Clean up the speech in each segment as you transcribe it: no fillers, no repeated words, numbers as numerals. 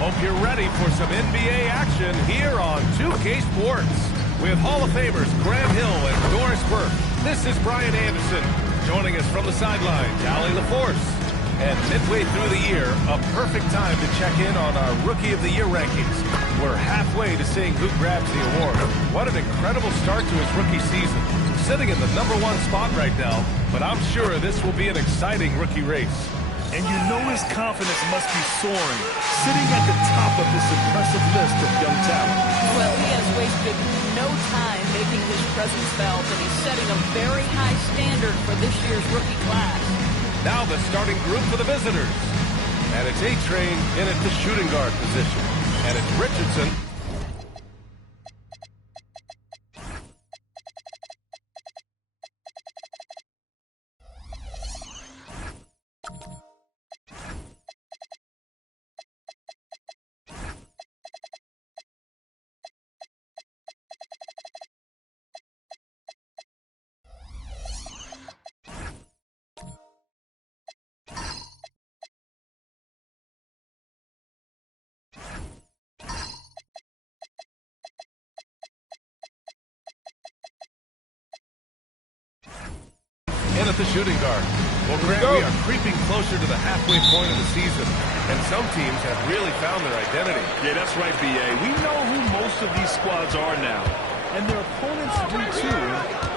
Hope you're ready for some NBA action here on 2K Sports. With Hall of Famers Grant Hill and Doris Burke, this is Brian Anderson. Joining us from the sidelines, Allie LaForce. And midway through the year, a perfect time to check in on our Rookie of the Year rankings. We're halfway to seeing who grabs the award. What an incredible start to his rookie season. Sitting in the #1 spot right now, but I'm sure this will be an exciting rookie race. And you know his confidence must be soaring, sitting at the top of this impressive list of young talent. Well, he has wasted no time making his presence felt, and he's setting a very high standard for this year's rookie class. Now the starting group for the visitors. And it's A-Train in at the shooting guard position. And it's Richardson. In at the shooting guard. Well, Grant, we are creeping closer to the halfway point of the season, and some teams have really found their identity. Yeah, that's right, BA. We know who most of these squads are now, and their opponents do too.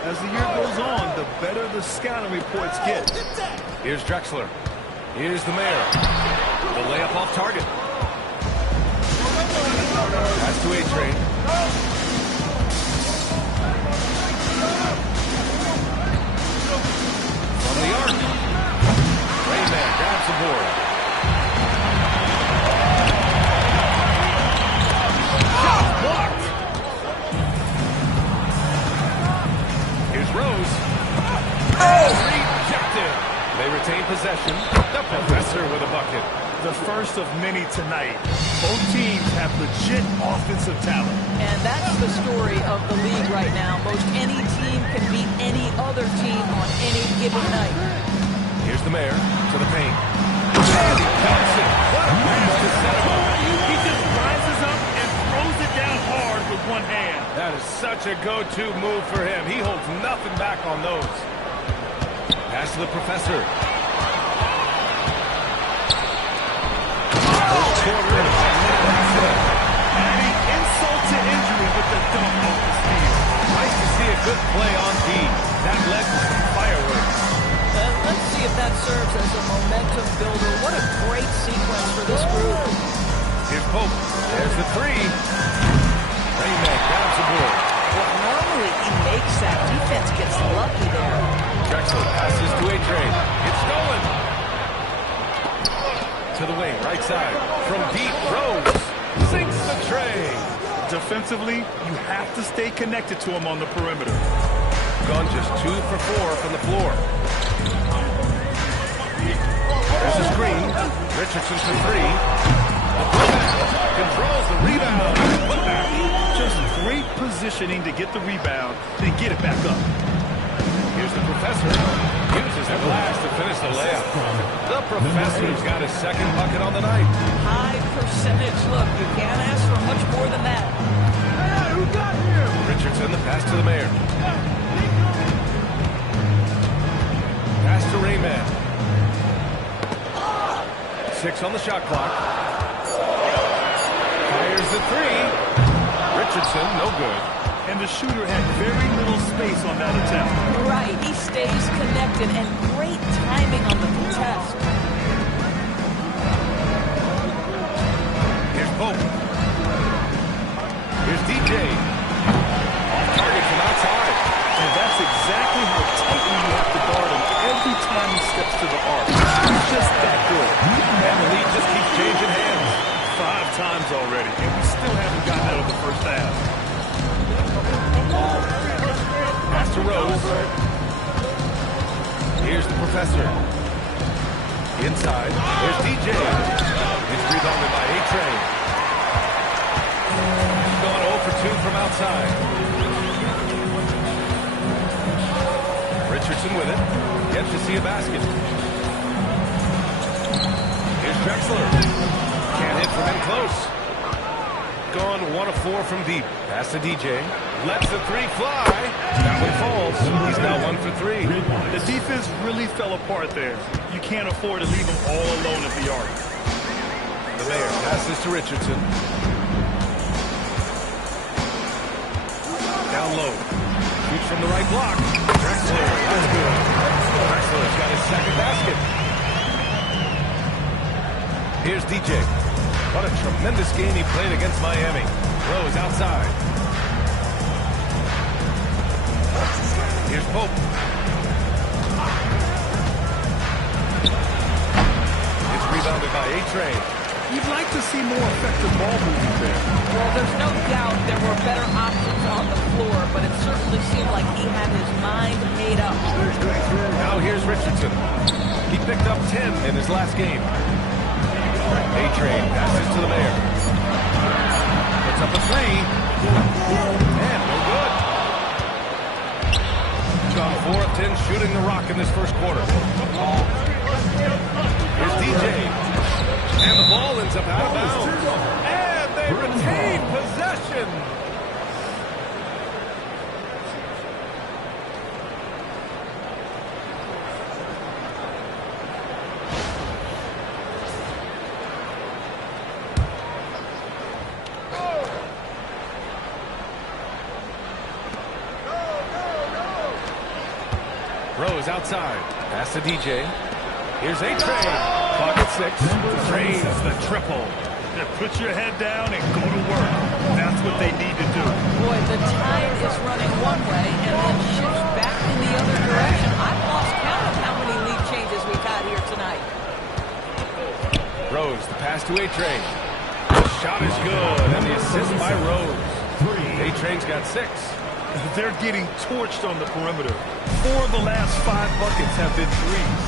As the year goes on, the better the scouting reports get. Here's Drexler. Here's the mayor. The layup off target. Pass to A-Train. From the arc. Rayman grabs the board. Shot blocked. Here's Rose. Rejected. They retain possession. The professor with a bucket. The first of many tonight. Both teams have legit offensive talent. And that's the story of the league right now. Most any team can beat any other team on any given night. Here's the mayor to the paint. And he counts it. What a pass to set him up. He just rises up and throws it down hard with one hand. That is such a go-to move for him. He holds nothing back on those. Pass to the professor. First quarter and adding insult to injury with the dunk off the steal. Nice to see a good play on D. That led to some fireworks. Let's see if that serves as a momentum builder. What a great sequence for this group. Here's Pope. There's the three. Rayman grabs the board. Well, normally he makes that. Defense gets lucky there. Drexler passes to A-Train. It's stolen. To the wing, right side. From deep, Rose sinks the tray. Defensively, you have to stay connected to him on the perimeter. Gone just 2 for 4 from the floor. There's a screen. Richardson for 3. The putback controls the rebound. Putback. Just great positioning to get the rebound, then get it back up. Here's the professor. Uses the glass to finish the layup. The professor's got his second bucket on the night. High percentage look. You can't ask for much more than that. Hey, who got here? Richardson, the pass to the mayor. Pass to Rayman. 6 on the shot clock. Fires the 3. Richardson, no good. And the shooter had very little space on that attempt. Right, he stays connected, and great timing on the contest. Here's Pope. Here's DJ. Off target from outside. And that's exactly how tightly you have to guard him every time he steps to the arc. He's just that good. And the lead just keeps changing hands. 5 times already, and we still haven't gotten out of the first half. Pass to Rose. Here's the professor. Inside. There's DJ. It's rebounded by A-Train. He's gone 0 for 2 from outside. Richardson with it. Gets to see a basket. Here's Drexler. Can't hit. hit from in close. Gone 1 of 4 from deep. Pass to DJ. Lets the three fly. That one falls. He's now 1 for 3. The defense really fell apart there. You can't afford to leave them all alone at the arc. The Mayor passes to Richardson. Down low. Shoots from the right block. Drexler. That's good. Drexler's got his second basket. Here's DJ. What a tremendous game he played against Miami. Rose outside. Here's Pope. It's rebounded by A-Train. You'd like to see more effective ball movement there. Well, there's no doubt there were better options on the floor, but it certainly seemed like he had his mind made up. Now here's Richardson. He picked up 10 in his last game. A-Train passes to the Mayor. Puts up a 3. And no good. Gone 4 of 10 shooting the rock in this first quarter. Here's DJ. And the ball ends up out of bounds. And they retain possession. Rose outside. Pass to DJ. Here's A-Train. Clock at 6. Trains the triple. Yeah, put your head down and go to work. That's what they need to do. Boy, the tide is running one way and then shifts back in the other direction. I've lost count of how many lead changes we've had here tonight. Rose, the pass to A-Train. The shot is good, and the assist by Rose. A-Train's got 6. They're getting torched on the perimeter. 4 of the last 5 buckets have been threes.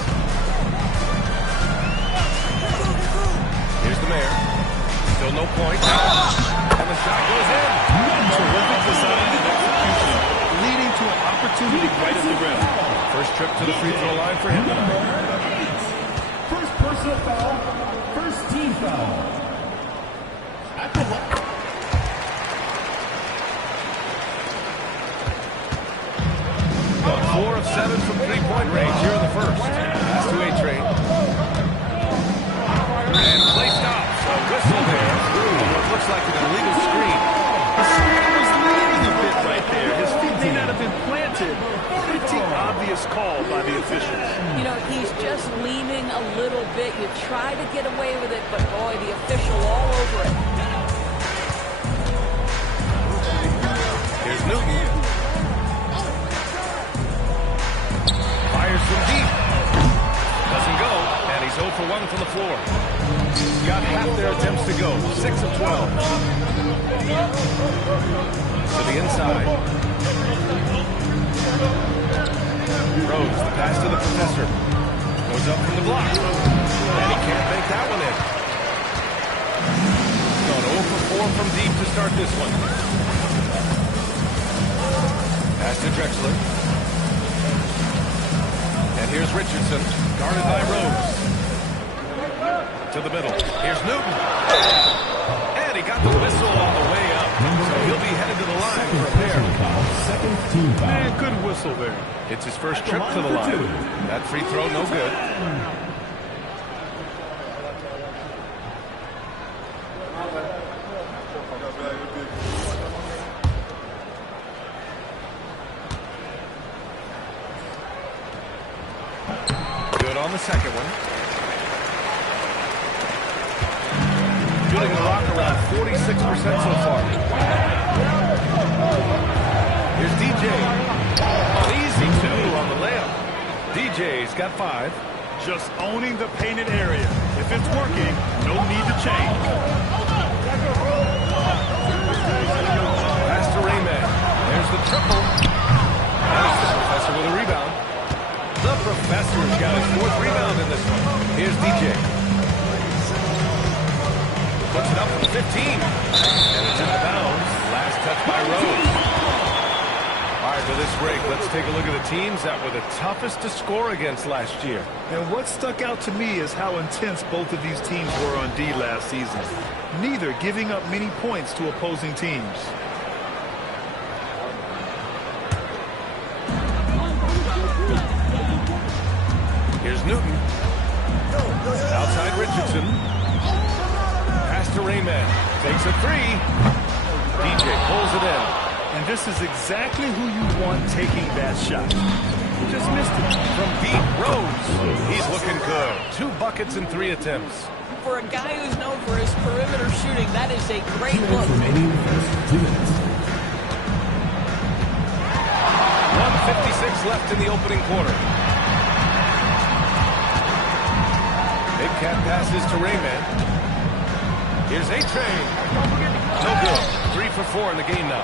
Here's the Mayor. Still no point. And the shot goes in. Terrific design and execution, leading to an opportunity right at the rim. First trip to the free throw line for him tonight. First personal foul, first team foul. At the line. 4 of 7 from three-point range here in the first. Pass to A-Train. And play stops. A whistle there. What looks like an illegal screen. The screen was leaning a bit right there. His feet may not have been planted. Pretty obvious call by the officials. You know, he's just leaning a little bit. You try to get away with it, but boy, the official all over it. Here's Newton. Fires from deep. Doesn't go, and he's 0 for 1 from the floor. Got half their attempts to go. 6 of 12. To the inside. Rose, the pass to the professor. Goes up from the block. And he can't make that one in. Gone 0 for 4 from deep to start this one. Pass to Drexler. And here's Richardson, guarded by Rose. To the middle. Here's Newton. And he got the whistle on the way up. So he'll be headed to the line for a pair. Second team foul. Man, good whistle there. It's his first trip to the line. That free throw, no good. Good on the second one. Shooting the rock around 46% so far. Here's DJ. An easy 2 on the layup. DJ's got 5. Just owning the painted area. If it's working, no need to change. Pass to Rayman. There's the triple. There's the professor with a rebound. The professor's got his 4th rebound in this one. Here's DJ. Puts it up from 15. And it's in the bounds. Last touch by Rose. All right, for this break, let's take a look at the teams that were the toughest to score against last year. And what stuck out to me is how intense both of these teams were on D last season. Neither giving up many points to opposing teams. Here's Newton. Outside Richardson. Pass to Rayman. Takes a three. DJ pulls it in. And this is exactly who you want taking that shot. Just missed it. From deep, Rose. He's looking good. 2 buckets in 3 attempts. For a guy who's known for his perimeter shooting, that is a great look. Remaining first 2 minutes. 1:56 left in the opening quarter. Big cat passes to Rayman. Here's A-Train. No good. 3 for 4 in the game now.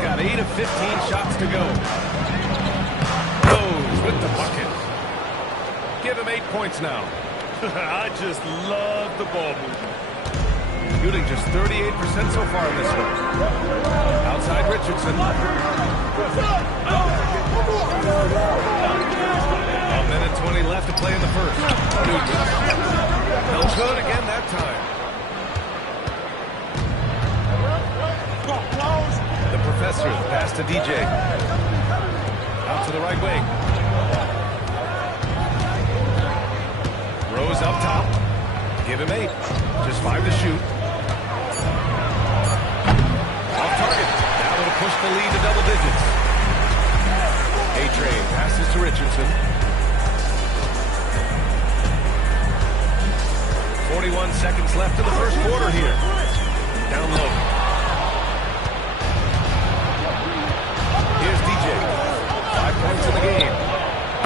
Got 8 of 15 shots to go. Rose with the bucket. Give him 8 points now. I just love the ball movement. Shooting just 38% so far in this one. Outside Richardson. A minute 20 left to play in the first. Newton. No good again that time. The professor, the pass to DJ. Out to the right wing. Rose up top. Give him 8. Just 5 to shoot. Off target. That would have pushed the lead to double digits. A-Train passes to Richardson. 41 seconds left in the first quarter here. Down low. Here's DJ. 5 points in the game.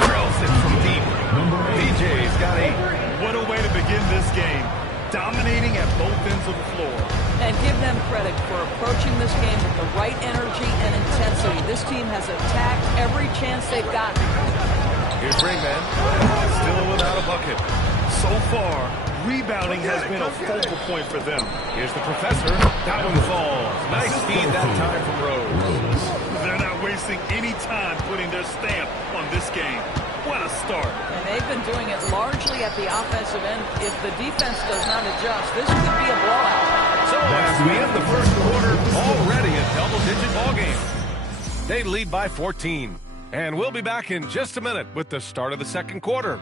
Drills it from deep. DJ's got 8. What a way to begin this game. Dominating at both ends of the floor. And give them credit for approaching this game with the right energy and intensity. This team has attacked every chance they've gotten. Here's Rayman. Still without a bucket. So far, rebounding has been a focal point for them. Here's the professor. That one falls. Nice feed that time from Rose. They're not wasting any time putting their stamp on this game. What a start. And they've been doing it largely at the offensive end. If the defense does not adjust, this could be a blowout. So as we end the first quarter, already a double-digit ball game. They lead by 14. And we'll be back in just a minute with the start of the second quarter.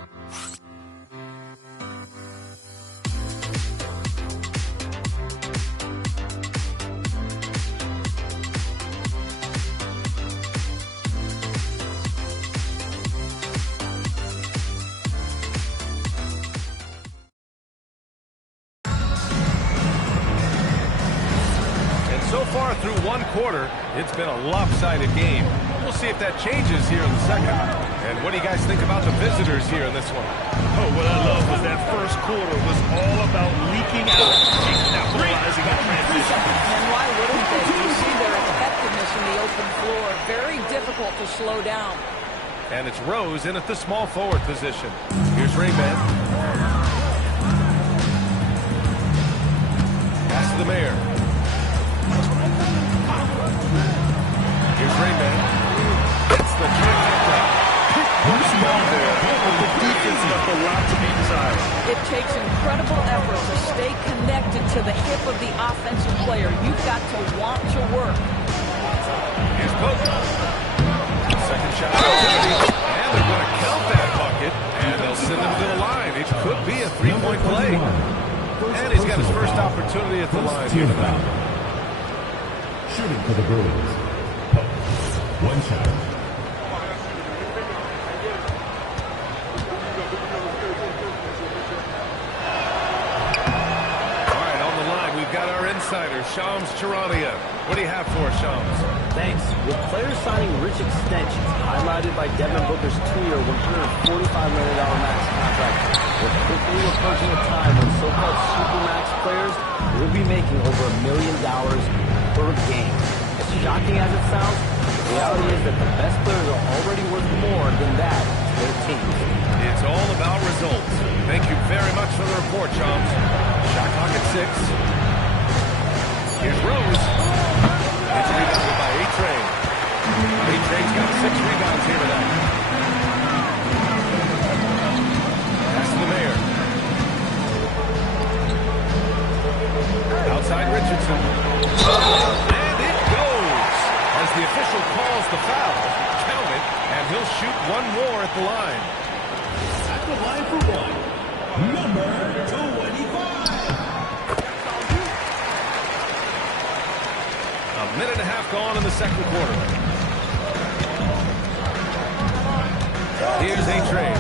So far through one quarter, it's been a lopsided game. We'll see if that changes here in the second. And what do you guys think about the visitors here in this one? Oh, what I love was that first quarter was all about leaking out and capitalizing on transition. And why wouldn't they? You see their effectiveness in the open floor. Very difficult to slow down. And it's Rose in at the small forward position. Here's Rayman. Pass to the mayor. Here's Rayman. It's the trifecta. One small there, but the defense left a lot to be desired. It takes incredible effort to stay connected to the hip of the offensive player. You've got to want to work. Here's Pope. Second shot opportunity. And they're going to count that bucket. And they'll send him to the line. It could be a 3-point play. And he's got his first opportunity at the line here tonight. Shooting for the Bruins. One shot. All right, on the line, we've got our insider, Shams Charania. What do you have for us, Shams? Thanks. With players signing rich extensions, highlighted by Devin Booker's 2-year, $145 million max contract, we're quickly approaching a time when so-called supermax players will be making over $1 million per game. As shocking as it sounds, the reality is that the best players are already worth more than that to their teams. It's all about results. Thank you very much for the report, Shams. Shot clock at 6. Here's Rose. It's rebounded by A-Train. 6 rebounds here tonight. Pass to the Mayor. Outside Richardson. And it goes. As the official calls the foul, count it, and he'll shoot one more at the line. At the line for one, number 25. A minute and a half gone in the second quarter. Here's A-Train.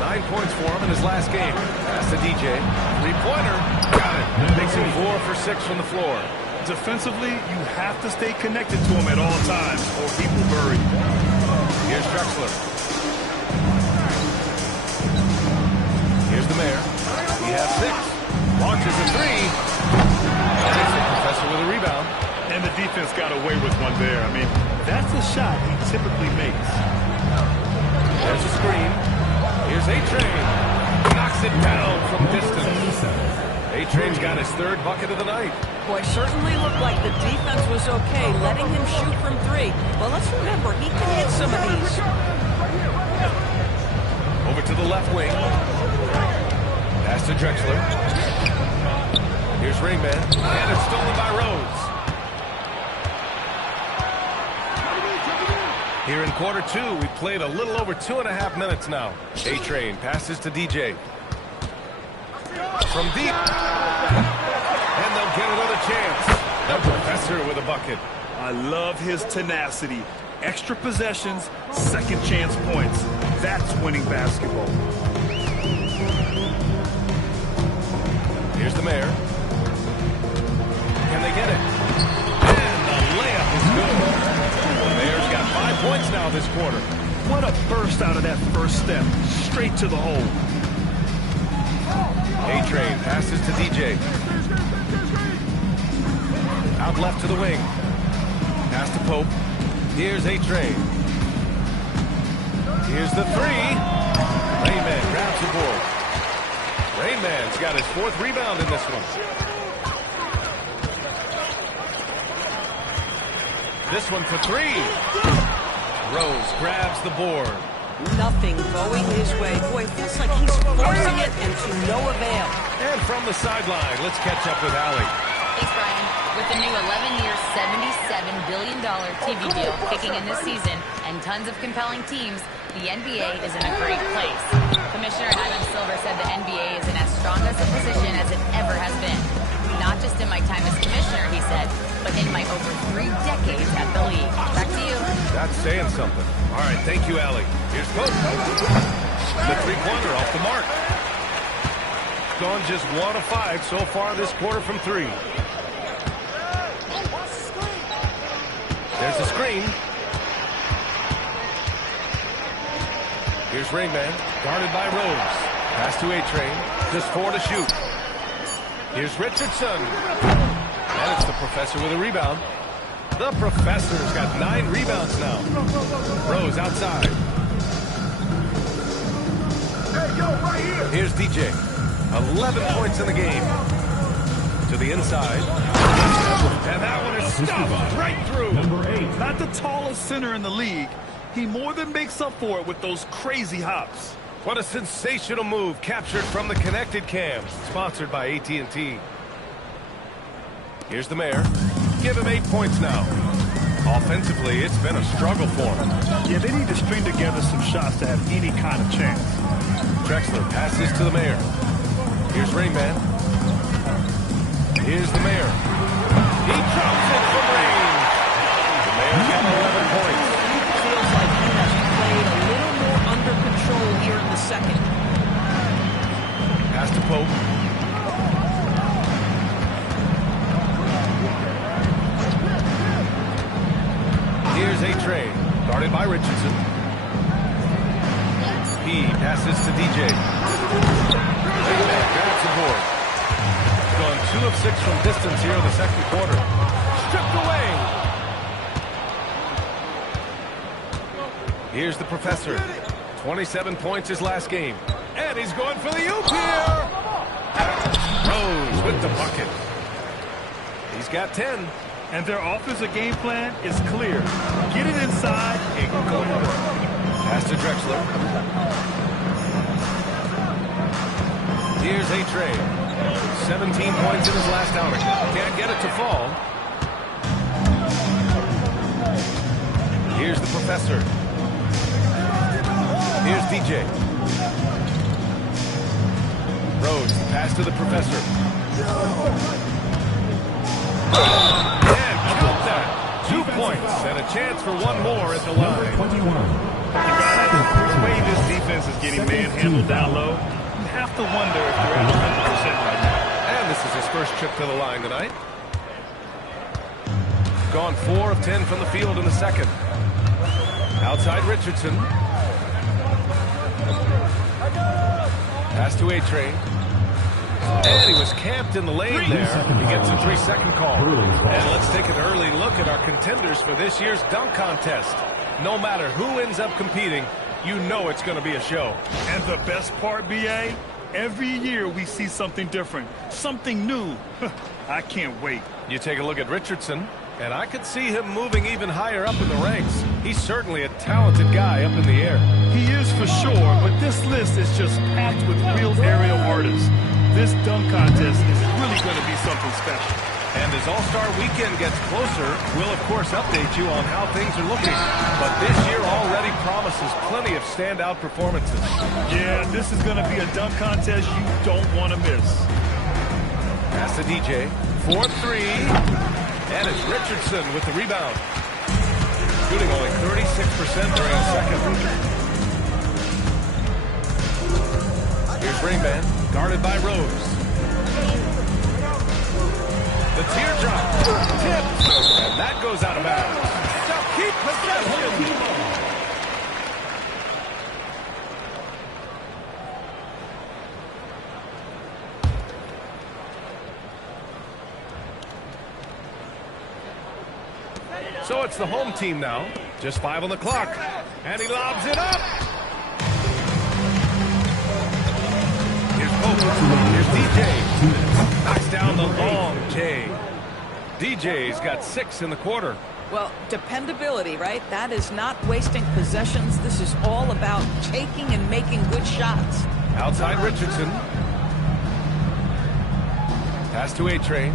9 points for him in his last game. Pass to DJ. Three-pointer. Got it. Makes him 4 for 6 from the floor. Defensively, you have to stay connected to him at all times, or he will bury you. Here's Drexler. Here's the Mayor. He has 6. Launches a 3. And it's the Professor with a rebound. And the defense got away with one there. I mean, that's the shot he typically makes. There's a screen. Here's A-Train. Knocks it down from distance. A-Train's got his 3rd bucket of the night. Boy, certainly looked like the defense was okay, letting him shoot from 3. But let's remember, he can hit some of these. Over to the left wing. Pass to Drexler. Here's Ringman. And it's stolen by Rose. Here in quarter 2, we played a little over 2.5 minutes now. A-Train passes to DJ. From deep. And they'll get another chance. The Professor with a bucket. I love his tenacity. Extra possessions, second chance points. That's winning basketball. Here's the Mayor. Can they get it? And the layup is good. The Mayor's got 5 points now this quarter. What a burst out of that first step. Straight to the hole. A-Train passes to DJ. Out left to the wing. Pass to Pope. Here's A-Train. Here's the 3. Rainman grabs the board. Rainman's got his 4th rebound in this one. This one for 3. Rose grabs the board. Nothing going his way. Boy, it feels like he's forcing it and to no avail. And from the sideline, let's catch up with Allie. Thanks, Brian. With the new 11-year, $77 billion TV deal kicking in this season and tons of compelling teams, the NBA is in a great place. Commissioner Adam Silver said the NBA is in as strong as a position as it ever has been. Not just in my time as commissioner, he said, but in my over 3 decades at the league. Back to you. That's saying something. All right, thank you, Allie. Here's Pope. The three-pointer off the mark. Gone just 1 of 5 so far this quarter from 3. There's the screen. Here's Rainman, guarded by Rose. Pass to A-Train. Just 4 to shoot. Here's Richardson. And it's the Professor with a rebound. The Professor's got 9 rebounds now. Rose outside. Here's DJ. 11 points in the game. To the inside. And that one is stopped right through. Number 8. Not the tallest center in the league. He more than makes up for it with those crazy hops. What a sensational move captured from the connected cam. Sponsored by AT&T. Here's the Mayor. Give him 8 points now. Offensively, it's been a struggle for him. Yeah, they need to string together some shots to have any kind of chance. Drexler passes to the Mayor. Here's Rainman. Here's the Mayor. He drops it from range. The Mayor's got 11 points. Feels like he has played a little more under control here in the second. Pass to Pope. Here's A-Train, guarded by Richardson. He passes to DJ. Rainman grabs the board. Gone 2 of 6 from distance here in the second quarter. Stripped away. Here's the Professor. 27 points his last game. And he's going for the oop here. Rose with the bucket. He's got 10. And their offensive game plan is clear. Get it inside and go to work. Pass to Drexler. Here's A-Train. 17 points in his last outing. Can't get it to fall. Here's the Professor. Here's DJ. Rose, pass to the Professor. And count that. 2 points and a chance for one more at the line. 21. The way this defense is getting manhandled down low, you have to wonder if they're at 100% right now. And this is his first trip to the line tonight. Gone 4 of 10 from the field in the second. Outside Richardson. Pass to A-Train. And he was camped in the lane there. He gets a 3-second call. And let's take an early look at our contenders for this year's dunk contest. No matter who ends up competing, you know it's going to be a show. And the best part, BA, every year we see something different, something new. I can't wait. You take a look at Richardson, and I could see him moving even higher up in the ranks. He's certainly a talented guy up in the air. He is for sure, but this list is just packed with real aerial artists. This dunk contest is really going to be something special. And as All-Star Weekend gets closer, we'll of course update you on how things are looking. But this year already promises plenty of standout performances. Yeah, this is going to be a dunk contest you don't want to miss. Pass to DJ. 4-3. And it's Richardson with the rebound. Shooting only 36% during the second. Here's Rainman, guarded by Rose. The teardrop tipped, and that goes out of bounds. Now keep possession. So it's the home team now. Just 5 on the clock. And he lobs it up. Here's Pope. Here's DJ. Knocks down the long J. DJ's got 6 in the quarter. Well, dependability, right? That is not wasting possessions. This is all about taking and making good shots. Outside Richardson. Pass to A-Train.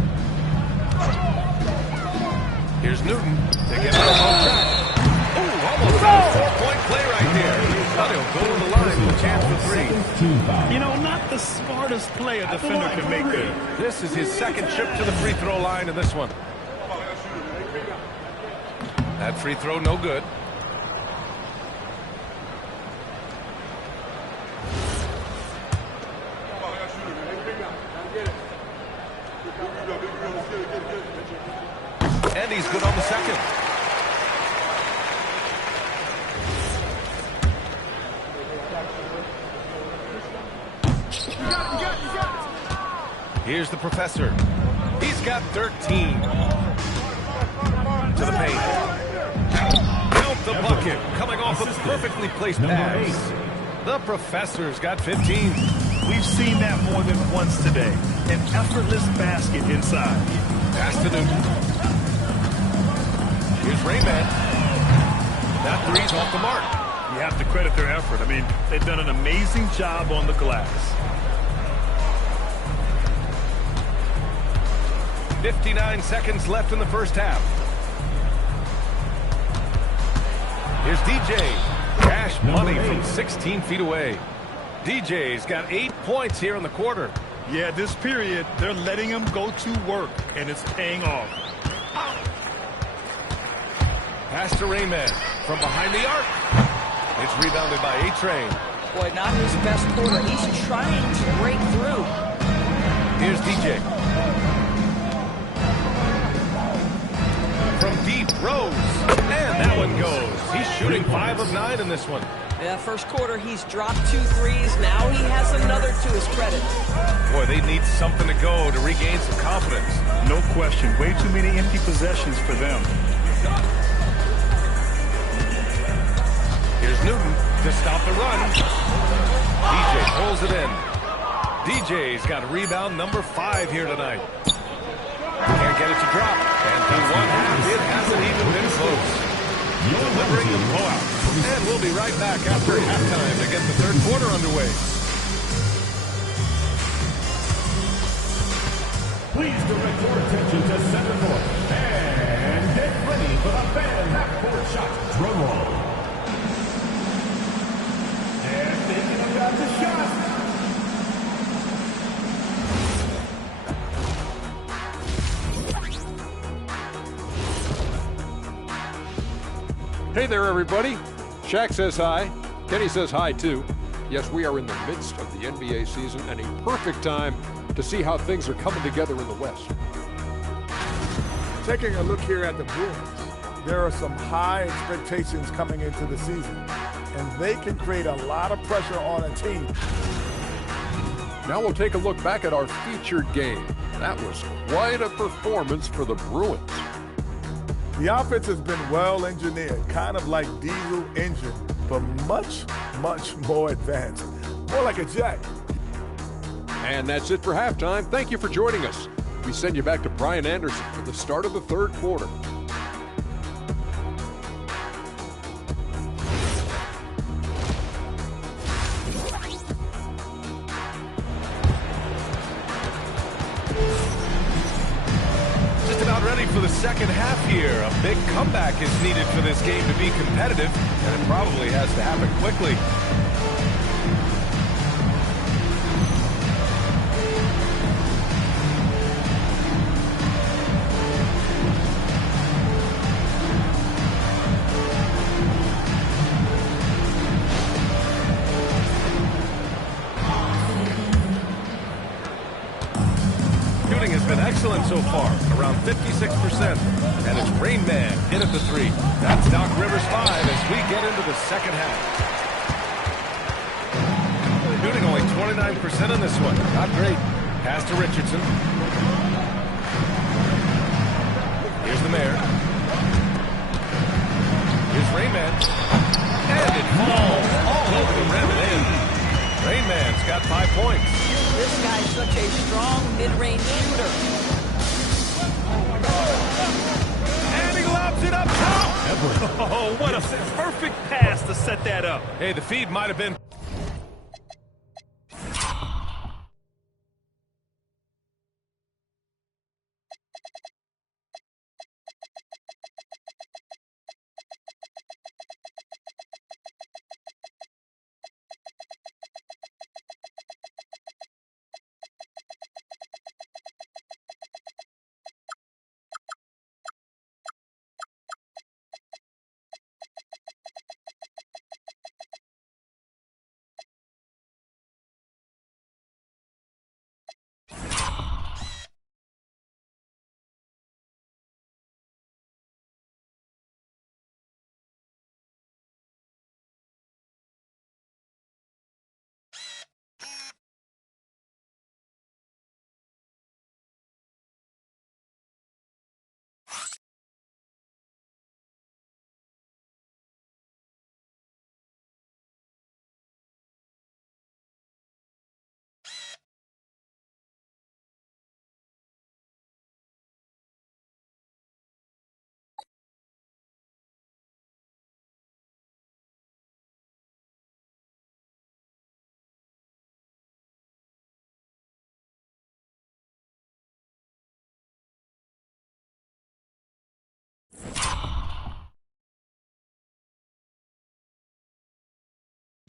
Here's Newton to get it on track. Oh, almost a 4-point play right there. But he'll go to the line with a chance for 3. You know, not the smartest play a defender can make there. This is his second trip to the free throw line in this one. That free throw no good. And he's good on the second. Here's the Professor. He's got 13. To the paint. Count the bucket. Coming off a perfectly placed pass. The Professor's got 15. We've seen that more than once today. An effortless basket inside. Pass to Newton. Here's Rayman. That three's off the mark. You have to credit their effort. I mean, they've done an amazing job on the glass. 59 seconds left in the first half. Here's DJ. Cash money from 16 feet away. DJ's got 8 points here in the quarter. Yeah, this period, they're letting him go to work, and it's paying off. Pass to Rayman from behind the arc. It's rebounded by A-Train. Boy, not his best quarter. He's trying to break through. Here's DJ. From deep, Rose. And that one goes. He's shooting 5 of 9 in this one. Yeah, first quarter, he's dropped 2 threes. Now he has another to his credit. Boy, they need something to go to regain some confidence. No question. Way too many empty possessions for them. Here's Newton to stop the run. DJ pulls it in. DJ's got rebound number 5 here tonight. Can't get it to drop. And through one half, it hasn't even been close. Delivering the blowout. And we'll be right back after halftime to get the third quarter underway. Please direct your attention to center court. And get ready for the fan half-court shot. Drum roll. And thinking about the shot. Hey there, everybody. Shaq says hi. Kenny says hi, too. Yes, we are in the midst of the NBA season and a perfect time to see how things are coming together in the West. Taking a look here at the Bruins, there are some high expectations coming into the season, and they can create a lot of pressure on a team. Now we'll take a look back at our featured game. That was quite a performance for the Bruins. The offense has been well engineered, kind of like diesel engine, but much, much more advanced. More like a jet. And that's it for halftime. Thank you for joining us. We send you back to Brian Anderson for the start of the third quarter. Just about ready for the second half here. A big comeback is needed for this game to be competitive, and it probably has to happen quickly. Shooting has been excellent so far, around 56%. And it's Rain Man in at the three. That's Doc Rivers 5 as we get into the second half. Shooting only 29% in this one. Not great. Pass to Richardson. Here's the Mayor. Here's Rain Man. And it falls all over the rim and in. Rain Man's got 5 points. This guy's such a strong mid-range shooter. And he lobs it up top. Oh, what a perfect pass to set that up. Hey, the feed might have been...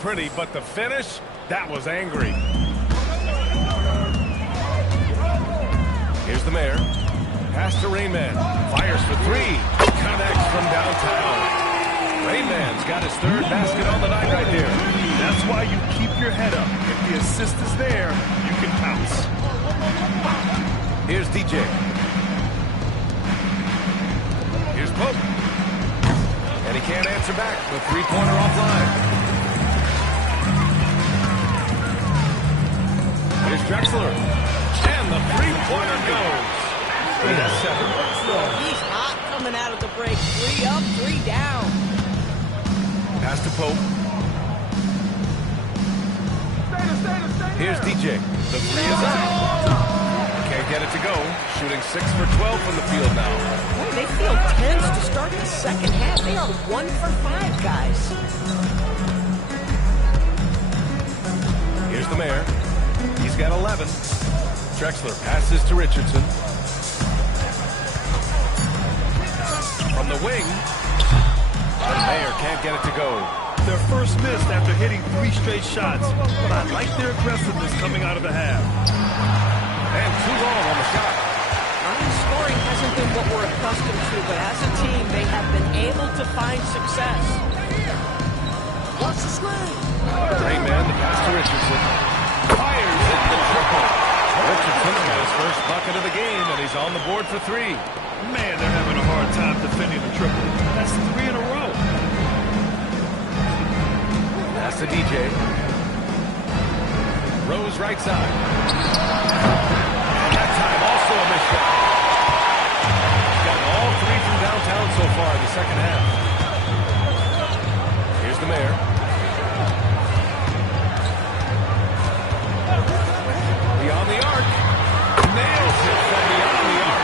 Pretty, but the finish, that was angry. Here's the Mayor. Pass to Rain Man. Fires for three. Connects from downtown. Rain Man's got his third basket on the night right there. That's why you keep your head up. If the assist is there, you can pounce. Here's DJ. Here's Pope. And he can't answer back. The three-pointer offline. Here's Drexler. And the three-pointer goes. 3-7. He's hot coming out of the break. 3 up, 3 down. Pass to Pope. Here's DJ. The three is up. Can't get it to go. Shooting 6 for 12 from the field now. Boy, they feel tense to start the second half. They are 1 for 5, guys. Here's the mayor. He's got 11. Drexler passes to Richardson. From the wing. The mayor can't get it to go. Their first miss after hitting 3 straight shots, but I like their aggressiveness coming out of the half. And 2 long on the shot. Scoring hasn't been what we're accustomed to, but as a team, they have been able to find success. Watch the screen. Rayman, the pass to Richardson. Fires at the triple. Richardson's got his first bucket of the game, and he's on the board for 3. Man, they're having a hard time defending the triple. That's 3 in a row. Pass to DJ. Rose right side. And that time also a missed shot. He's gotten all 3 from downtown so far in the second half. Here's the mayor. Beyond the arc. Nails it from beyond the arc.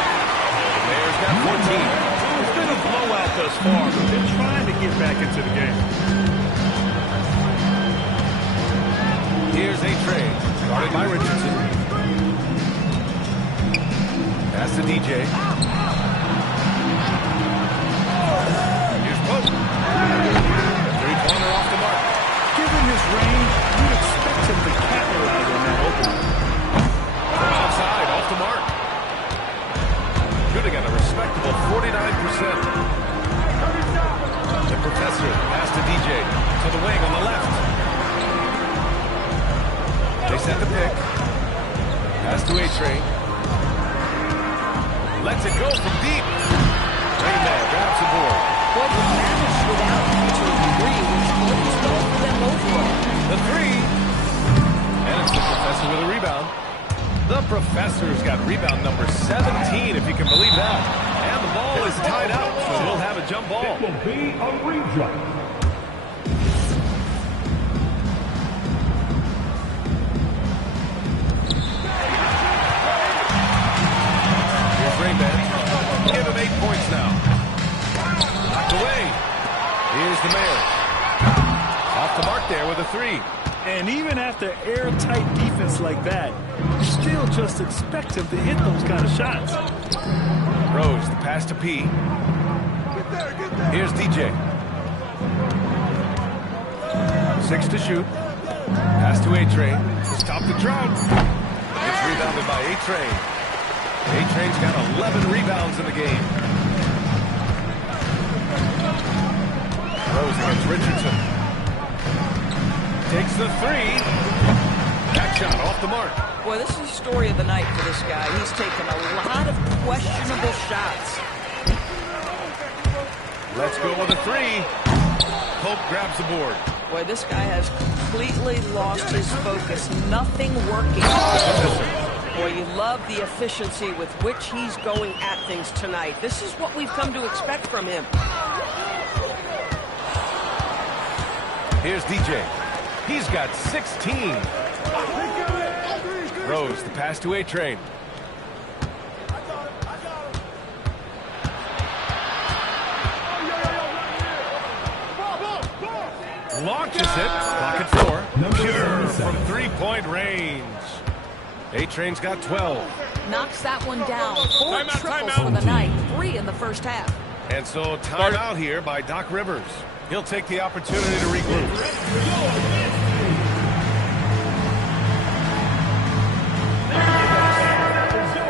The mayor's got 14. It's been a blowout thus far, but they're trying to get back into the game. Here's a trade, guarded by Richardson. Pass to DJ. Here's Pope. Three-pointer off the mark. Given his range, you'd expect him to capitalize on that opening. From outside, off the mark. Shooting at a respectable 49%. The professor, pass to DJ. To the wing on the left. They set the pick. Pass to A-Train. Lets it go from deep. Rayman grabs the board. Boy, they managed without him to a degree, which bodes well for them overall. The 3. And it's the professor with a rebound. The professor's got rebound number 17, if you can believe that. And the ball is tied out, so we'll have a jump ball. It will be a redraw. Give him 8 points now. Knocked away. Here's the mayor. Off the mark there with a 3. And even after airtight defense like that, you still just expect him to hit those kind of shots. Rose, the pass to P. Here's DJ. 6 to shoot. Pass to A-Train. Stop the drought. It's rebounded by A-Train. A-Train's got 11 rebounds in the game. Rose against Richardson. Takes the 3. Back shot off the mark. Boy, this is the story of the night for this guy. He's taken a lot of questionable shots. Let's go with a 3. Pope grabs the board. Boy, this guy has completely lost his focus. Nothing working. Boy, you love the efficiency with which he's going at things tonight. This is what we've come to expect from him. Here's DJ. He's got 16. Rose, the pass to A-Train. Launches it. Pocket 4. Pure from 3-point range. A-Train's got 12. Knocks that one down. 4 triples for the night. 3 in the first half. And so timeout here by Doc Rivers. He'll take the opportunity to regroup.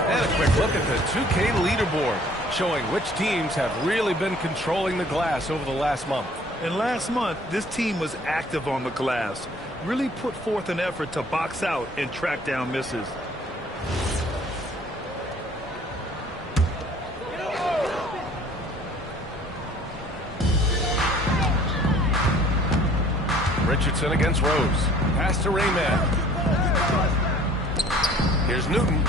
And a quick look at the 2K leaderboard, showing which teams have really been controlling the glass over the last month. And last month, this team was active on the glass. Really put forth an effort to box out and track down misses. Richardson against Rose. Pass to Rayman. Here's Newton.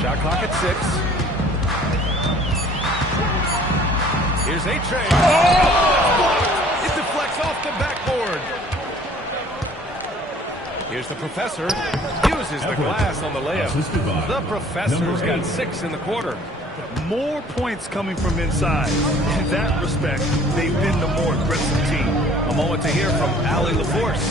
Shot clock at 6. Here's A-Train. Oh! It deflects off the backboard. Here's the professor. Uses the glass on the layup. The professor's got 6 in the quarter. More points coming from inside. In that respect, they've been the more aggressive team. A moment to hear from Allie LaForce.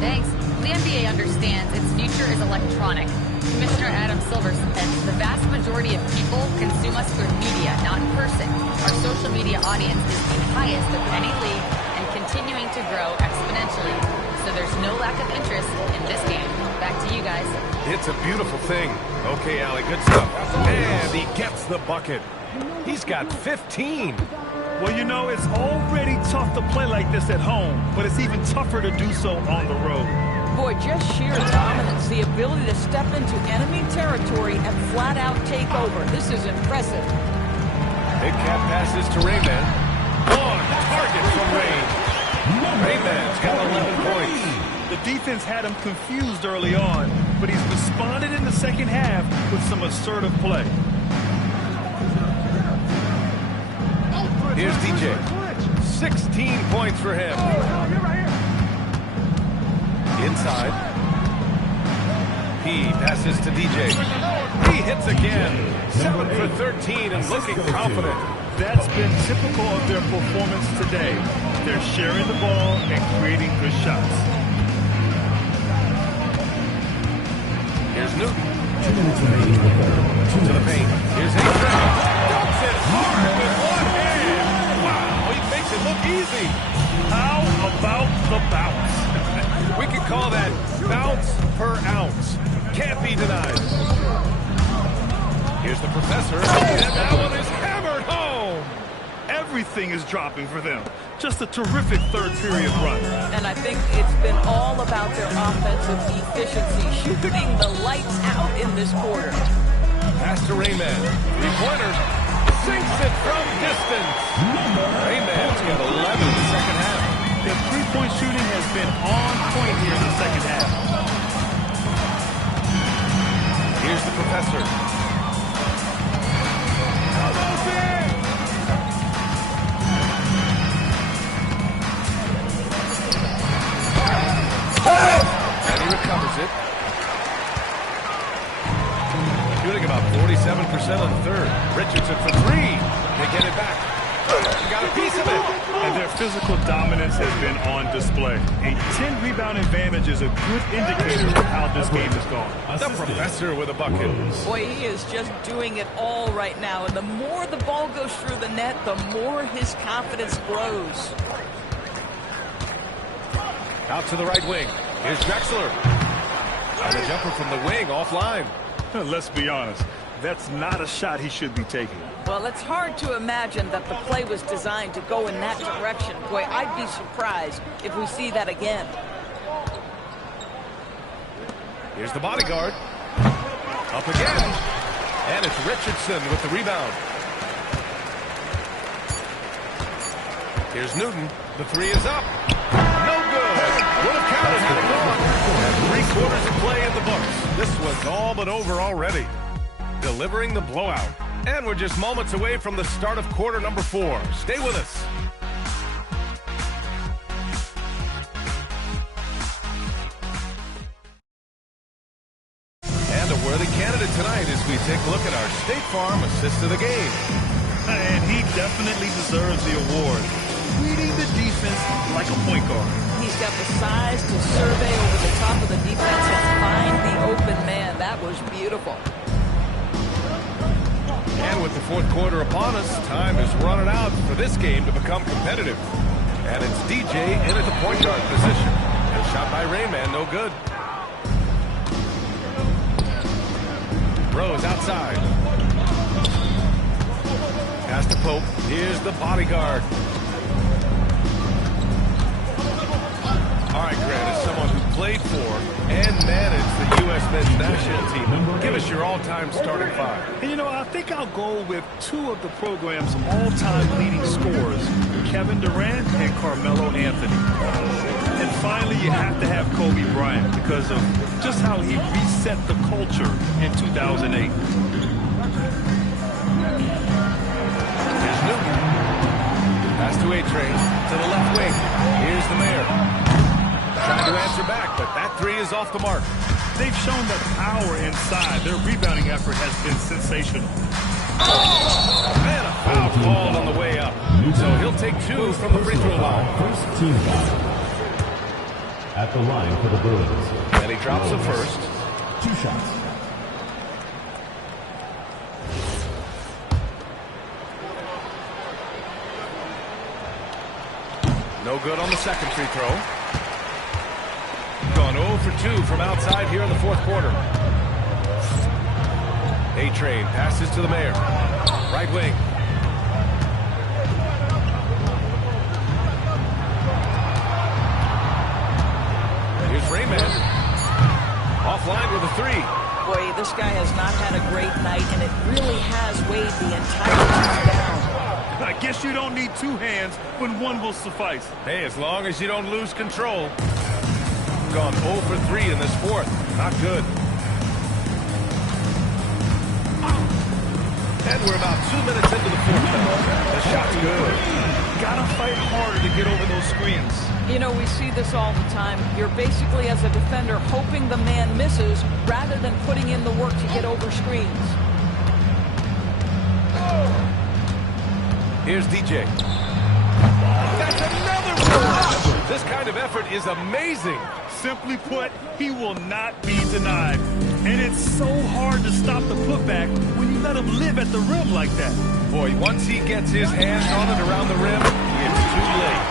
Thanks. The NBA understands its future is electronic. Commissioner Adam Silver said the vast majority of people consume us through media, not in person. Our social media audience is the highest of any league and continuing to grow exponentially. So there's no lack of interest in this game. Back to you guys. It's a beautiful thing. Okay, Allie, good stuff. And he gets the bucket. He's got 15. Well, you know, it's already tough to play like this at home, but it's even tougher to do so on the road. Boy, just sheer dominance, the ability to step into enemy territory and flat out take over. This is impressive. Big cat passes to Rayman. On target from range. Rayman's got 11 points. The defense had him confused early on, but he's responded in the second half with some assertive play. Here's DJ. 16 points for him. Inside. He passes to DJ. He hits again. 7 for 13 and looking confident. That's been typical of their performance today. They're sharing the ball and creating good shots. Here's Newton. To the paint. Here's A-Train. Dumps it hard with one hand. Wow, he makes it look easy. How about the bounce? We could call that bounce per ounce. Can't be denied. Here's the professor. And that one is hammered home. Everything is dropping for them. Just a terrific third period run. And I think it's been all about their offensive efficiency, shooting the lights out in this quarter. Pass to Rayman. Three-pointer. Sinks it from distance. Rayman's got 11 in the second half. Their three-point shooting has been on point here in the second half. Here's the professor. And he recovers it. Shooting about 47% on the third. Richardson for 3. They get it back. Got a piece of it. And their physical dominance has been on display. A 10-rebound advantage is a good indicator of how this game has gone. The professor with a bucket. Boy, he is just doing it all right now. And the more the ball goes through the net, the more his confidence grows. Out to the right wing. Here's Drexler. And a jumper from the wing offline. Let's be honest. That's not a shot he should be taking. Well, it's hard to imagine that the play was designed to go in that direction. Boy, I'd be surprised if we see that again. Here's the bodyguard. Up again. And it's Richardson with the rebound. Here's Newton. The 3 is up. No good. Would have counted had it gone. 3/4 of play in the books. This was all but over already. Delivering the blowout. And we're just moments away from the start of quarter number 4. Stay with us. And a worthy candidate tonight as we take a look at our State Farm assist of the game. And he definitely deserves the award. Reading the defense like a point guard. He's got the size to survey over the top of the defense and find the open man. That was beautiful. And with the fourth quarter upon us, time is running out for this game to become competitive. And it's DJ in at the point guard position. And a shot by Rayman, no good. Rose outside. Pass to Pope. Here's the bodyguard. All right, Grant, as someone who played for and managed the U.S. men's national team, give us your all-time starting 5. And you know, I think I'll go with 2 of the program's all-time leading scorers, Kevin Durant and Carmelo Anthony. And finally, you have to have Kobe Bryant because of just how he reset the culture in 2008. Here's Newton. Pass to A-Train to the left wing. Here's the mayor. Trying to answer back, but that three is off the mark. They've shown the power inside. Their rebounding effort has been sensational. And a foul called on the way up. So he'll take two from the free throw line. First team foul. At the line for the Bruins. And he drops the first. 2 shots. No good on the second free throw. Gone 0 for 2 from outside here in the fourth quarter. A-Train passes to the Mayor. Right wing. Here's Rayman. Offline with a three. Boy, this guy has not had a great night, and it really has weighed the entire team down. I guess you don't need 2 hands when 1 will suffice. Hey, as long as you don't lose control. Gone 0 for 3 in this fourth. Not good. And we're about 2 minutes into the fourth now. The shot's good. Gotta fight harder to get over those screens. You know, we see this all the time. You're basically, as a defender, hoping the man misses rather than putting in the work to get over screens. Here's DJ. That's another one! This kind of effort is amazing. Simply put, he will not be denied. And it's so hard to stop the putback when you let him live at the rim like that. Boy, once he gets his hands on it around the rim, it's too late.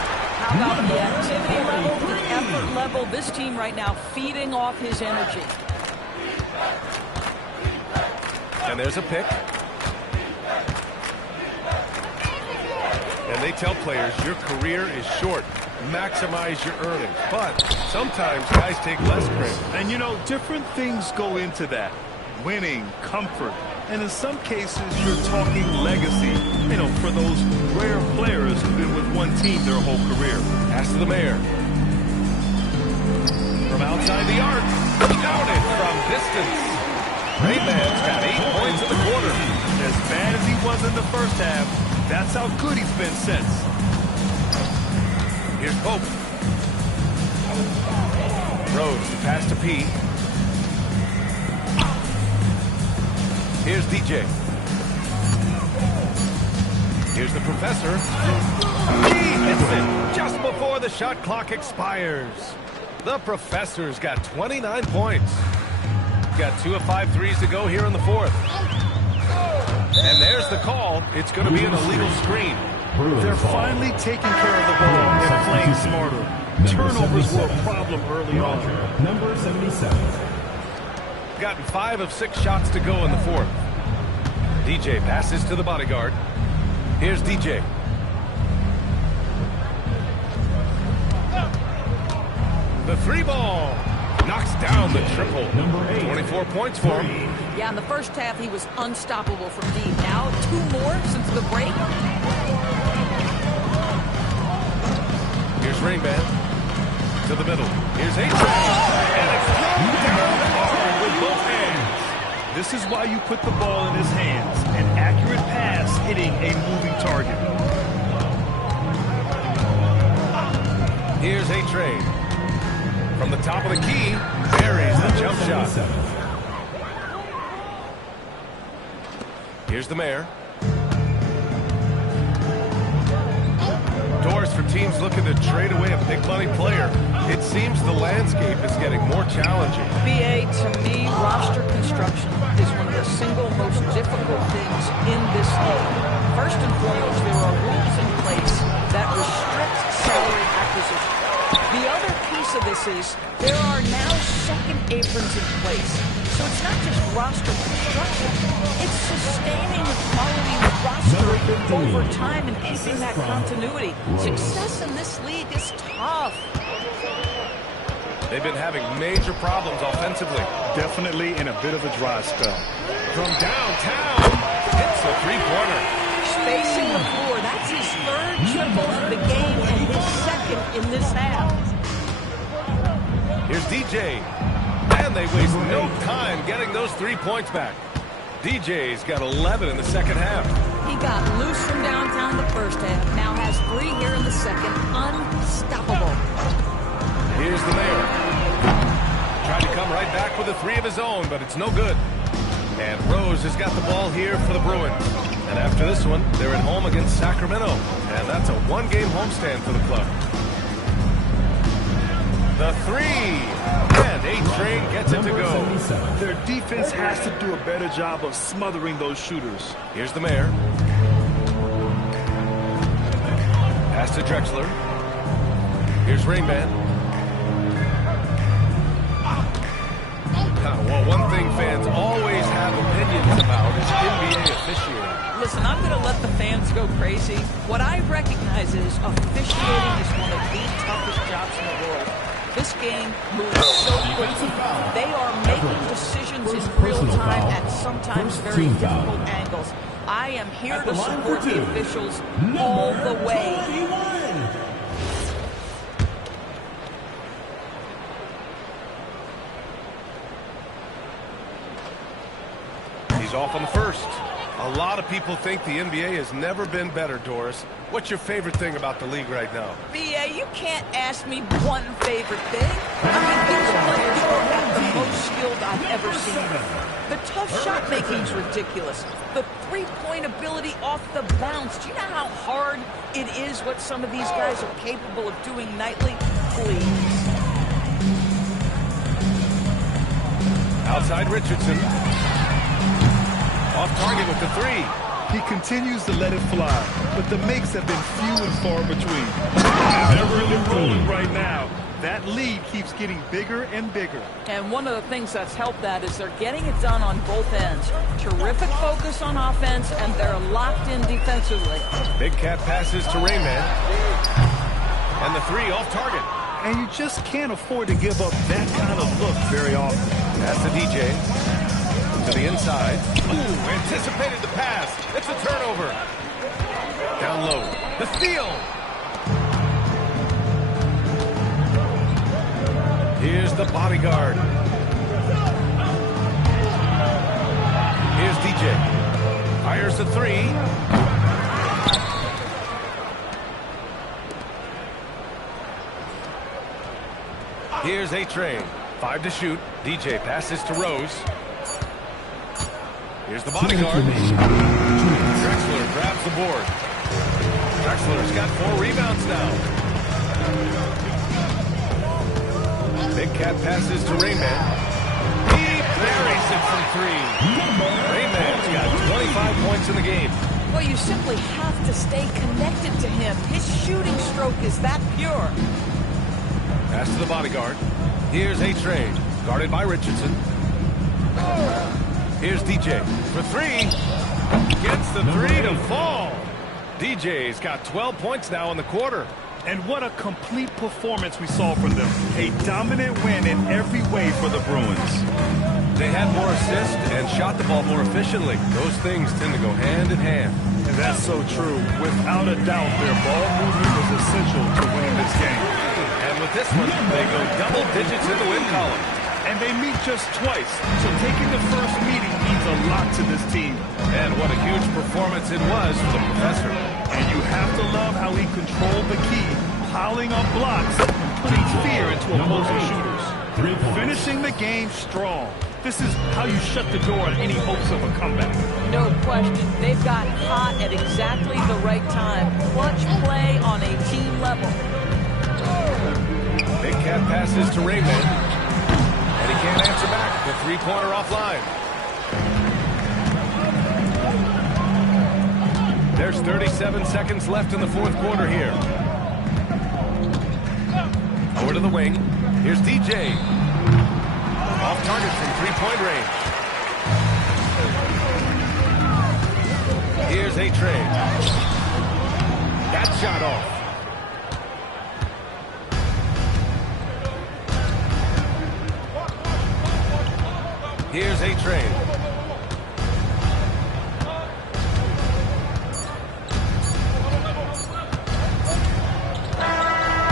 How about the activity level, the effort level? This team right now feeding off his energy. And there's a pick. And they tell players, your career is short. Maximize your earnings. But sometimes guys take less credit. And you know, different things go into that. Winning, comfort, and in some cases, you're talking legacy. You know, for those rare players who've been with one team their whole career. Pass to the Mayor. From outside the arc. Counted from distance. Rayman's got 8 points in the quarter. As bad as he was in the first half, that's how good he's been since. Here's Pope. Rose, the pass to P. Here's DJ. Here's the Professor. He hits it just before the shot clock expires. The Professor's got 29 points. Got 2 of 5 threes to go here in the fourth. And there's the call. It's going to be an illegal screen. They're finally taking care of the ball and playing smarter. Turnovers were a problem early on. Number 77. Gotten 5 of 6 shots to go in the fourth. DJ passes to the bodyguard. Here's DJ. The 3 ball. Knocks down the triple. Number 8. 24 points for him. Yeah, in the first half, he was unstoppable from deep. Now, 2 more since the break. Here's Rainman. To the middle. Here's A-Train. And it's thrown down hard with both hands. This is why you put the ball in his hands. An accurate pass hitting a moving target. Here's A-Train. From the top of the key, buries the jump shot. Here's the Mayor. Doors for teams looking to trade away a big money player. It seems the landscape is getting more challenging. BA, to me, roster construction is one of the single most difficult things in this league. First and foremost, there are rules in place that restrict salary acquisition. The other piece of this is there are now second aprons in place. So it's not just roster construction, it's sustaining the quality of the roster over time and keeping that continuity. Success in this league is tough. They've been having major problems offensively. Definitely in a bit of a dry spell. From downtown, hits a three-pointer. Spacing the floor, that's his 3rd triple of the game and his 2nd in this half. Here's DJ. And they waste no time getting those 3 points back. DJ's got 11 in the second half. He got loose from downtown the first half, now has 3 here in the second. Unstoppable. Here's the mayor. Tried to come right back with a three of his own, but it's no good. And Rose has got the ball here for the Bruins. And after this one, they're at home against Sacramento. And that's a one-game homestand for the club. The three. And A-Train gets it to go. Their defense has to do a better job of smothering those shooters. Here's the mayor. Pass to Drexler. Here's Rainman. Well, one thing fans always have opinions about is NBA officiating. Listen, I'm going to let the fans go crazy. What I recognize is officiating is one of the toughest jobs in the world. This game moves so quickly. They are making decisions in real time at sometimes very difficult angles. I am here to support the officials all the way. He's off on the first. A lot of people think the NBA has never been better, Doris. What's your favorite thing about the league right now? BA, you can't ask me one favorite thing. I mean, these players are at the most skilled I've ever seen them. The tough shot making is ridiculous. The three-point ability off the bounce. Do you know how hard it is what some of these guys are capable of doing nightly? Please. Outside Richardson. Off target with the three. He continues to let it fly, but the makes have been few and far between. They're really rolling right now. That lead keeps getting bigger and bigger. And one of the things that's helped that is they're getting it done on both ends. Terrific focus on offense, and they're locked in defensively. Big cat passes to Rayman. And the three off target. And you just can't afford to give up that kind of look very often. That's the DJ. To the inside. Ooh, anticipated the pass. It's a turnover. Down low. The steal. Here's the bodyguard. Here's DJ. Fires the three. Here's A-Train. 5 to shoot. DJ passes to Rose. Here's the bodyguard. Drexler grabs the board. Drexler's got 4 rebounds now. Big cat passes to Rayman. He buries it from 3. Rayman's got 25 points in the game. Well, you simply have to stay connected to him. His shooting stroke is that pure. Pass to the bodyguard. Here's A-Train, guarded by Richardson. Here's DJ for 3. Gets the 3 to fall. DJ's got 12 points now in the quarter. And what a complete performance we saw from them. A dominant win in every way for the Bruins. They had more assists and shot the ball more efficiently. Those things tend to go hand in hand. And that's so true. Without a doubt, their ball movement was essential to winning this game. And with this one, they go double digits in the win column. And they meet just twice, so taking the first meeting means a lot to this team. And what a huge performance it was for the professor. And you have to love how he controlled the key, piling up blocks and putting fear into opposing shooters. Finishing the game strong. This is how you shut the door on any hopes of a comeback. No question. They've got hot at exactly the right time. Clutch play on a team level. Big cat passes to Rayman. And he can't answer back. The three-pointer offline. There's 37 seconds left in the fourth quarter here. Over to the wing. Here's DJ. Off target from three-point range. Here's A-Train. That shot off. Here's A-Train.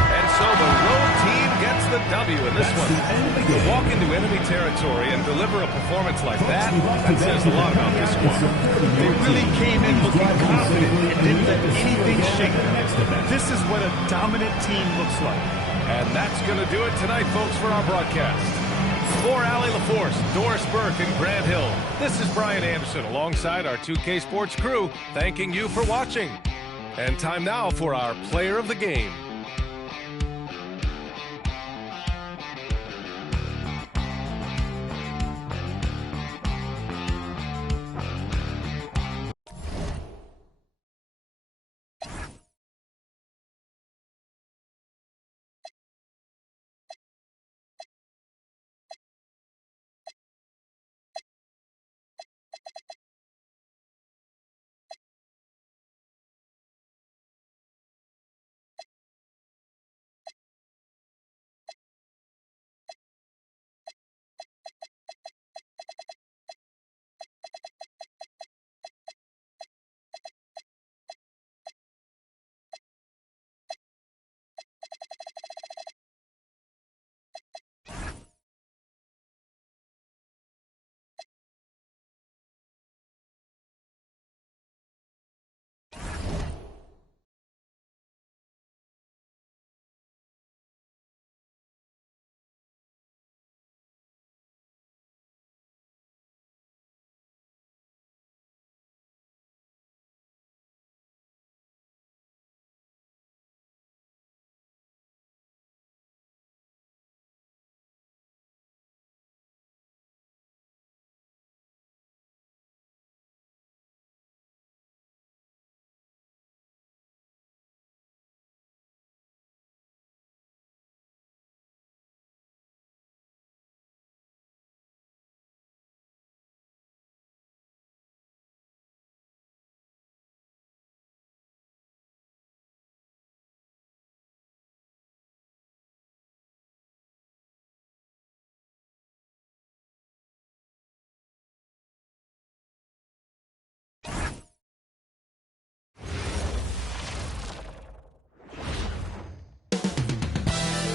And so the road team gets the W in this one. To walk into enemy territory and deliver a performance like that, that says a lot about this squad. They really came in looking confident and didn't let anything shake them. This is what a dominant team looks like. And that's going to do it tonight, folks, for our broadcast. For Allie LaForce, Doris Burke, and Grant Hill, this is Brian Anderson alongside our 2K Sports crew, thanking you for watching. And time now for our player of the game.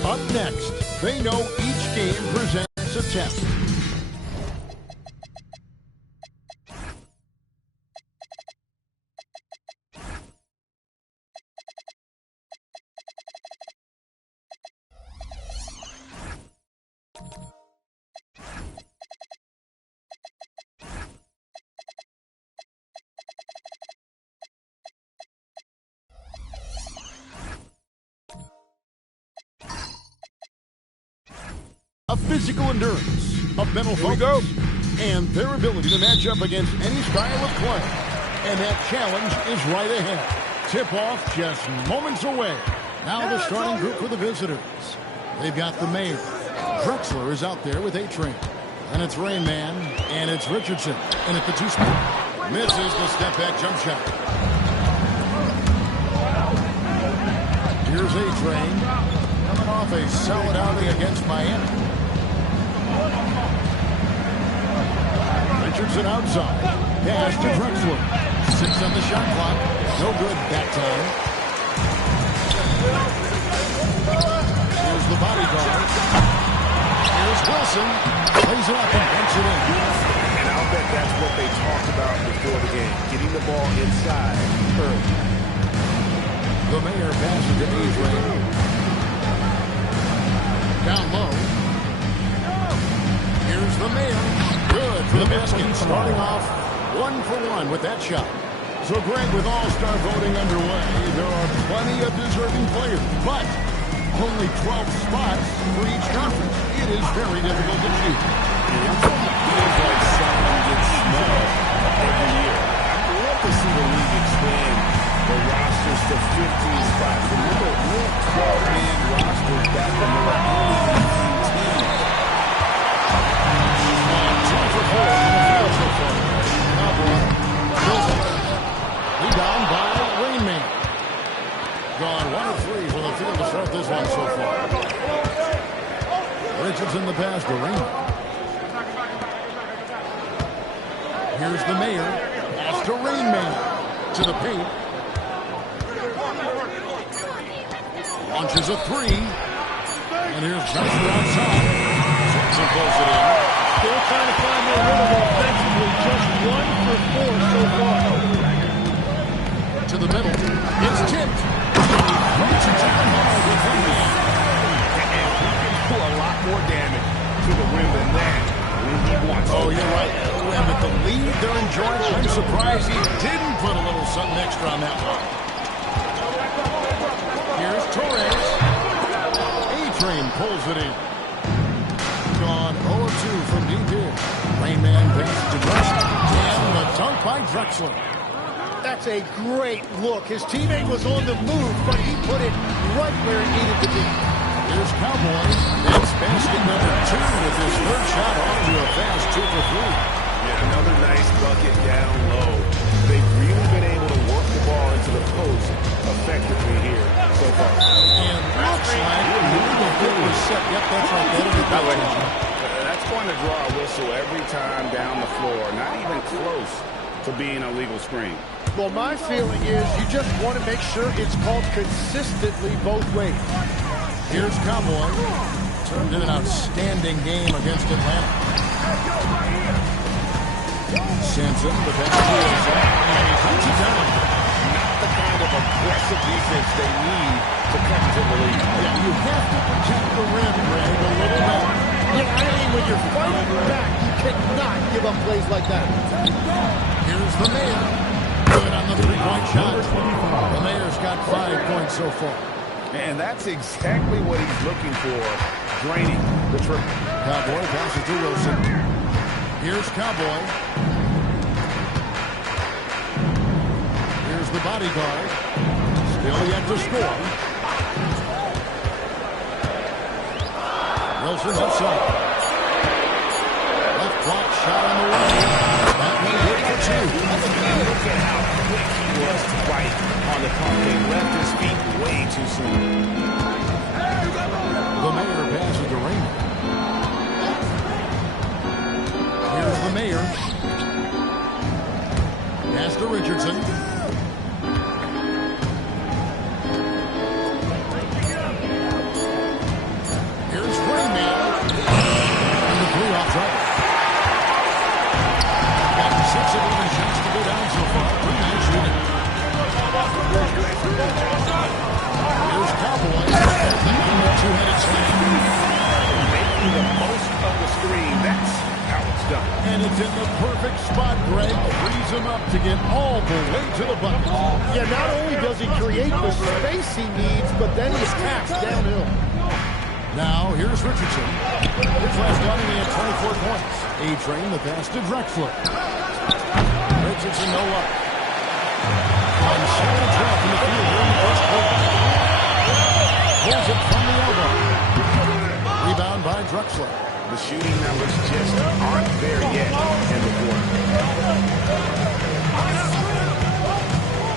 Up next, they know each game presents a test. Of physical endurance, of mental focus, and their ability to match up against any style of play. And that challenge is right ahead. Tip-off just moments away. Now the starting group for the visitors. They've got the mayor. Drexler is out there with A-Train. And it's Rain Man, and it's Richardson. And at the two-spot, misses the step-back jump shot. Here's A-Train, coming off a solid outing against Miami. Richardson outside. Pass to Drexler. 6 on the shot clock. No good that time. Here's the bodyguard. Here's Wilson. Plays it up and banks it in. And I'll bet that's what they talked about before the game. Getting the ball inside early. The mayor passes to A-Train. Down low. Here's the mayor. Good for the basket, starting off 1-for-1 with that shot. So, Greg, with All-Star voting underway, there are plenty of deserving players, but only 12 spots for each conference. It is very difficult to choose. It feels like someone gets small every year. I'd love to see the league expand the rosters to 15 spots. Remember, we're 12-man rosters back when they were only 18 teams. Rebound by Rain Man. Gone 1 of 3 from the field to start this one so far. Richardson the pass to Rain. Here's the mayor. Pass to Rain Man. To the paint. Launches a 3. And here's Joshua outside. Johnson pulls it in. Still trying to find their rhythm offensively. Just 1 for 4 so far. To the middle. It's tipped. He breaks it down hard with one hand. lead they're enjoying. I'm surprised he didn't put a little something extra on that one. Here's Torres. A-Train pulls it in. Gone 0-2 from deep here. Rain Man passes to Drexler. And the dunk by Drexler. That's a great look. His teammate was on the move, but he put it right where it needed to be. Here's Cowboy. That's basket number 2 with his third shot off to a fast 2 for 3. Yeah, another nice bucket down low. They've really been able to work the ball into the post effectively here so far. And looks like the hit was set. Yep, that's right. That's going to draw a whistle every time down the floor. Not even close to being a legal screen. Well, my feeling is you just want to make sure it's called consistently both ways. Here's Cowboy. Turned in an outstanding game against Atlanta. Simpson, the pass wheels up, and he puts it down. Not the kind of aggressive defense they need to come to the lead. Yeah, you have to protect the rim, Greg, a little bit. Yeah, I mean, when you're fighting back, you cannot give up plays like that. Here's the Mayor. Good on the three-point shot. The Mayor's got 5 points so far. And that's exactly what he's looking for, draining the triple. Cowboy passes to Wilson. Here's Cowboy. Here's the bodyguard. Still yet to score. Wilson outside. Left block shot on the way. That one good for 2. Look at how quick he was to fight on the pump. He left his feet way too soon. The Mayor passes to Raymond. Here's the Mayor. Pass to Richardson. Here's Raymond. And the three-off drive. Got 6 of 11 shots to go down so far. Raymond shooting. Here's Cowboy. Two-headed slam. Making the most of the screen. That's how it's done. And it's in the perfect spot, Greg. Frees him up to get all the way to the bucket. Yeah, not only does he create the space he needs, but then he's taxed downhill. Now, here's Richardson. His last outing, he had 24 points. A-Train, the pass to Drexler. Richardson, no luck. On 7-12 from the field here in the first quarter. Pulls it from the elbow. Rebound by Drexler. The shooting numbers just aren't there yet in the quarter.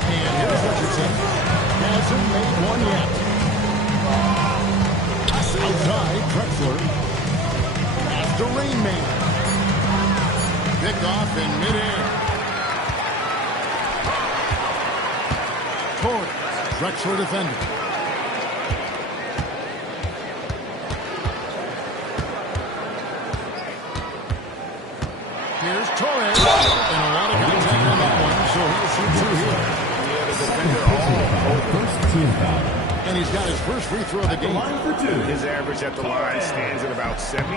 And here's Richardson. Hasn't made one yet. Outside, Drexler. After Rain Man. Pick off in midair. Torres. Drexler defending. Here's Torres. And a lot of contact on that one, so he'll shoot 2 here. Yeah, the defender all First team foul. And he's got his first free throw of the game. Line for 2. His average at the line stands at about 79%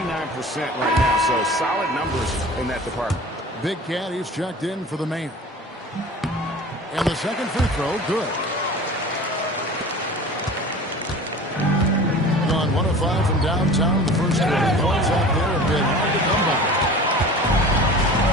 right now, so solid numbers in that department. Big Cat, he's checked in for the Mayor. And the second free throw, good. Gone 1 of 5 from downtown the first quarter. Points out there have been hard to come by.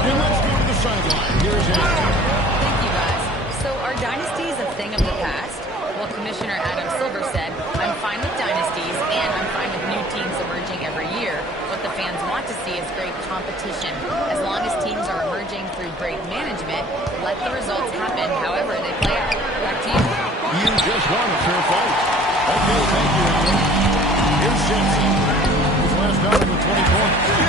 And let's go to the sideline. Here's Anthony. Thank you, guys. So are dynasties a thing of the past? Well, Commissioner Adam Silver said, I'm fine with dynasties and I'm fine with new teams emerging every year. What the fans want to see is great competition. As long as teams are emerging through great management, let the results happen however they play out. Back to you. You just won a fair fight. Okay, thank you, Alan. Here's Simpson. His last outing with 20 points.